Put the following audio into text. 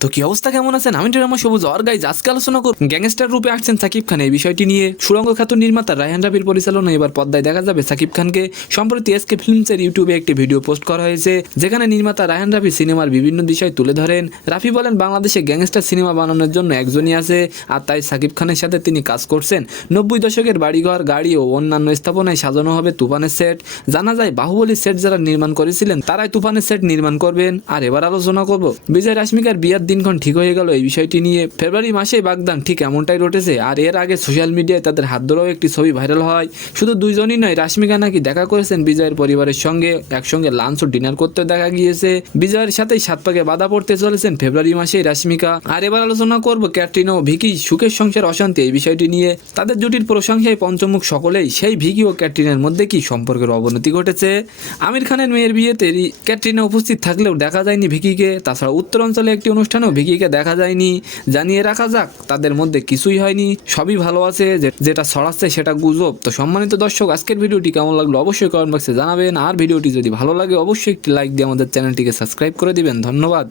তো কি অবস্থা, কেমন আছেন? আমি ড্রামা সবুজ আর গাইজ আজকে আলোচনা করব গ্যাংস্টার রূপে আসছেন সাকিব খান এই বিষয়টি নিয়ে। সুড়ঙ্গ খ্যাত নির্মাতা রায়হান রাফির পরিচালনায় এবার পর্দায় দেখা যাবে সাকিব খানকে। সম্প্রতি এসকে ফিল্মসের ইউটিউবে একটি ভিডিও পোস্ট করা হয়েছে, যেখানে নির্মাতা রায়হান রাফি সিনেমার বিভিন্ন বিষয় তুলে ধরেন। রাফি বলেন, বাংলাদেশে গ্যাংস্টার সিনেমা বানানোর জন্য একজনই আছে, আর তাই সাকিব খানের সাথে তিনি কাজ করছেন। 90 দশকের বাড়িঘর, গাড়ি ও অন্যান্য স্থাপনায় সাজানো হবে তুফানের সেট। জানা যায়, বাহুবলী সেট যারা নির্মাণ করেছিলেন তারাই তুফানের সেট নির্মাণ করবেন। আর এবার আলোচনা করব বিজয় রাশমিকার বিয়ার দিনক্ষণ ঠিক হয়ে গেল এই বিষয়টি নিয়ে। ফেব্রুয়ারি মাসে বাগদান ঠিক এমনটাই ঘটেছে। আর এর আগে সোশ্যাল মিডিয়ায় তাদের হাত ধরেও একটি ছবি ভাইরাল হয়। শুধু দুইজনই নয়, রাশমিকা নাকি দেখা করেছেন বিজয়ের পরিবারের সঙ্গে, একসঙ্গে লাঞ্চ ও ডিনার করতে দেখা গিয়েছে। বিজয়ের সাথেই সাত পাকে বাধা পড়তে চলেছেন ফেব্রুয়ারি মাসেই রাশমিকা। আর এবার আলোচনা করব ক্যাটরিনা ও ভিকি সুখের সংসার অশান্তি এই বিষয়টি নিয়ে। তাদের জুটির প্রশংসায় পঞ্চমুখ সকলেই। সেই ভিকি ও ক্যাটরিনার মধ্যে কি সম্পর্কের অবনতি ঘটেছে? আমির খানের মেয়ের বিয়েতে ক্যাটরিনা উপস্থিত থাকলেও দেখা যায়নি ভিকিকে। তাছাড়া উত্তরাঞ্চলে একটি অনুষ্ঠানেও ভিকিকে দেখা যায়নি। জানিয়ে রাখা যাক, তাদের মধ্যে কিছুই হয়নি, সবই ভালো আছে। যেটা ছড়াচ্ছে সেটা গুজব। তো সম্মানিত দর্শক, আজকের ভিডিওটি কেমন লাগলো অবশ্যই কমেন্ট বক্সে জানাবেন। আর ভিডিওটি যদি ভালো লাগে অবশ্যই একটি লাইক দিয়ে আমাদের চ্যানেলটিকে সাবস্ক্রাইব করে দিবেন। ধন্যবাদ।